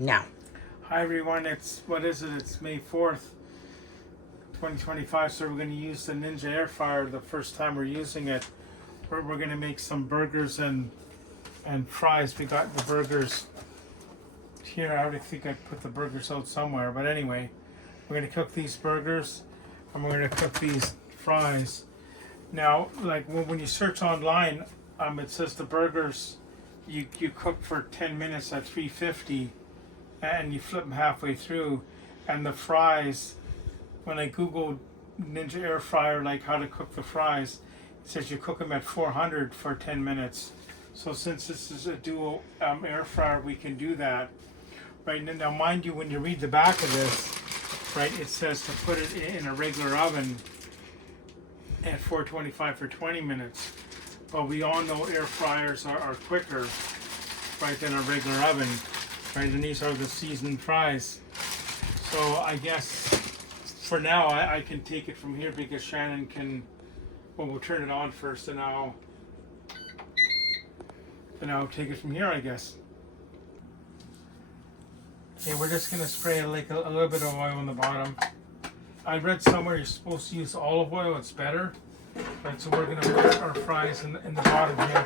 Now. Hi everyone, it's May 4th, 2025, so we're going to use the Ninja air fryer the first time we're using it. We're going to make some burgers and fries. We got the burgers here. I already think I put the burgers out somewhere, but anyway, we're going to cook these burgers and we're going to cook these fries. Now, like when you search online, it says the burgers you cook for 10 minutes at 350 and you flip them halfway through, and the fries, when I googled Ninja air fryer, like how to cook the fries, it says you cook them at 400 for 10 minutes. So since this is a dual air fryer, we can do that. Right now, mind you, when you read the back of this, right, it says to put it in a regular oven at 425 for 20 minutes. But we all know air fryers are quicker, right, than a regular oven. Right, and these are the seasoned fries. So I guess for now I can take it from here because Shannon can. Well, we'll turn it on first, and I'll take it from here, I guess. Okay, we're just gonna spray like a little bit of oil on the bottom. I read somewhere you're supposed to use olive oil; it's better. Right, so we're gonna put our fries in the bottom here,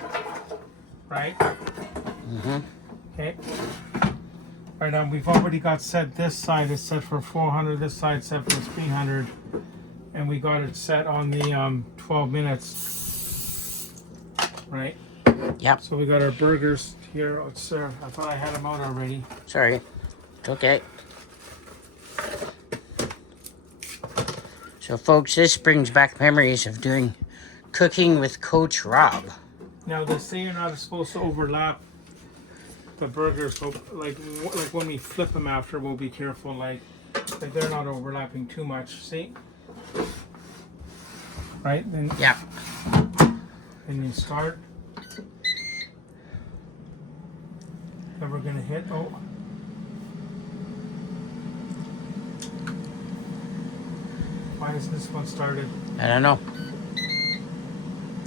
right? Mm-hmm. Okay. Right now, we've already got set. This side is set for 400. This side set for 300, and we got it set on the 12 minutes. Right. Yep. So we got our burgers here. Oh, sir, I thought I had them out already. Sorry. It's okay. So, folks, this brings back memories of doing cooking with Coach Rob. Now they say you're not supposed to overlap the burgers, so like when we flip them after, we'll be careful, like they're not overlapping too much. See, right? Then yeah. And you start. Then we're gonna hit. Oh, why is this one started? I don't know.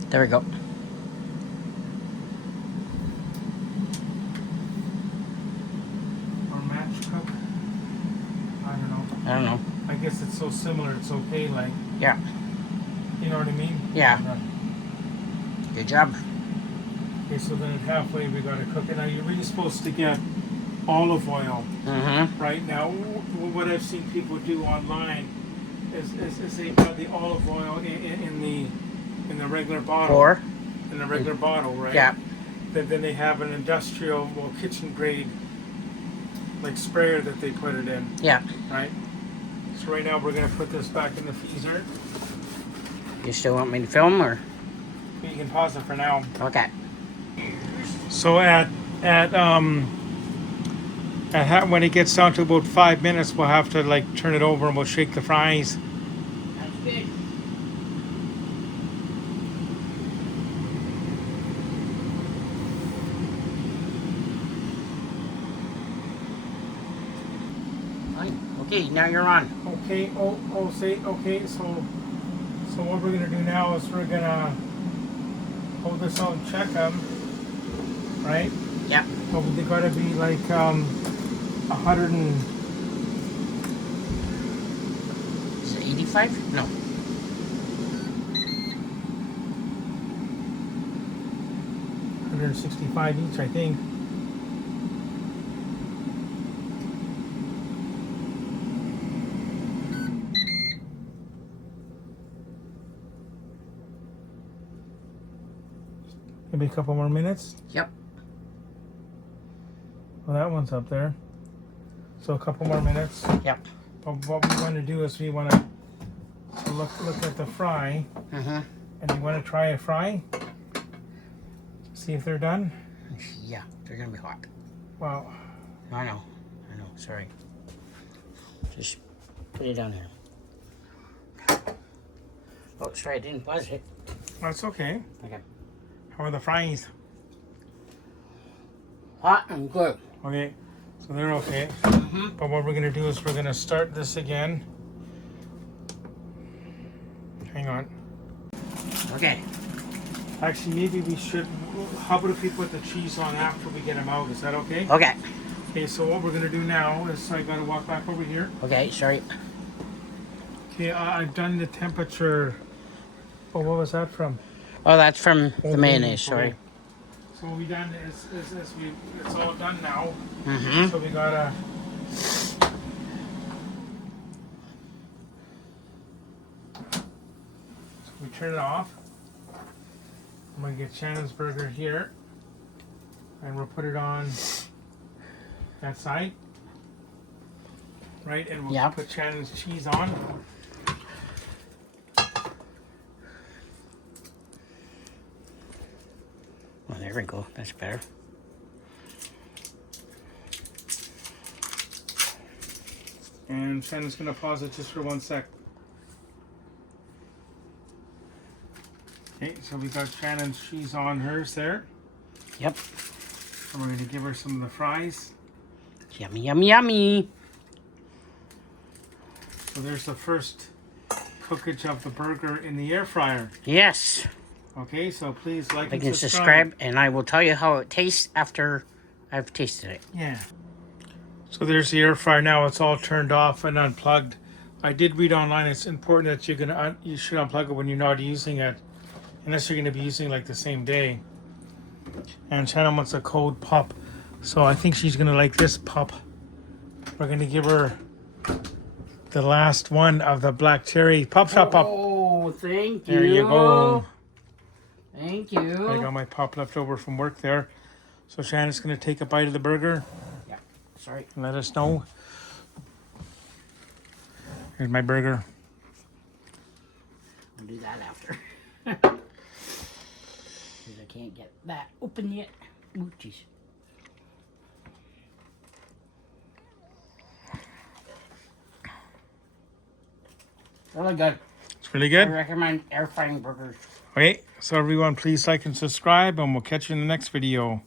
There we go. I don't know. I guess it's so similar, it's okay, like. Yeah. You know what I mean? Yeah. Good job. Okay, so then at halfway we gotta cook it. Now you're really supposed to get olive oil. Mm-hmm. Right now, what I've seen people do online is they put the olive oil in the regular bottle. Or? In the regular bottle, right? Yeah. Then they have an industrial, kitchen grade, like sprayer that they put it in. Yeah. Right? So right now we're going to put this back in the freezer. You still want me to film, or? You can pause it for now. Okay. So when it gets down to about 5 minutes, we'll have to like turn it over and we'll shake the fries. That's good. Okay, now you're on. Okay. Okay. So what we're gonna do now is we're gonna hold this out and check them, right? Yep. But they gotta be like 100 and. Is it 85? No. 165 each, I think. Maybe a couple more minutes. Yep. Well, that one's up there. So a couple more minutes. Yep. But what we want to do is we want to look at the fry. Mm-hmm. And you want to try a fry? See if they're done? Yeah, they're going to be hot. Wow. I know. Sorry. Just put it down here. Oh, sorry, I didn't buzz it. That's okay. Okay. How are the fries? Hot and good. Okay. So they're okay. Mm-hmm. But what we're going to do is we're going to start this again. Hang on. Okay. Actually, maybe we should. How about if we put the cheese on after we get them out? Is that okay? Okay. Okay, so what we're gonna do now is I gotta walk back over here. Okay, sorry. Okay, I've done the temperature. Oh, what was that from? Oh, that's from Oh, the mayonnaise, sorry. okay. So what we done is it's all done now. Mm-hmm. So we gotta. So we turn it off. I'm gonna get Shannon's burger here, and we'll put it on that side, right? And we'll put Shannon's cheese on. Oh, there we go. That's better. And Shannon's gonna pause it just for 1 sec. Okay, so we got Shannon's cheese on hers there. Yep. And we're gonna give her some of the fries. Yummy, yummy, yummy. So there's the first cookage of the burger in the air fryer. Yes. Okay, so please like Like and and subscribe, and I will tell you how it tastes after I've tasted it. Yeah. So there's the air fryer now. It's all turned off and unplugged. I did read online it's important that you should unplug it when you're not using it, unless you're going to be using it like the same day. And Shannon wants a cold pop, so I think she's going to like this pop. We're going to give her the last one of the black cherry pop shop pop. Oh, thank you. There you go. Thank you. I got my pop left over from work there. So Shannon's going to take a bite of the burger. Yeah, sorry. And let us know. Here's my burger. I'll do that after. Because I can't get that open yet. Ooh, jeez. Really good. It's really I good. recommend air frying burgers. Okay, so everyone please like and subscribe, and we'll catch you in the next video.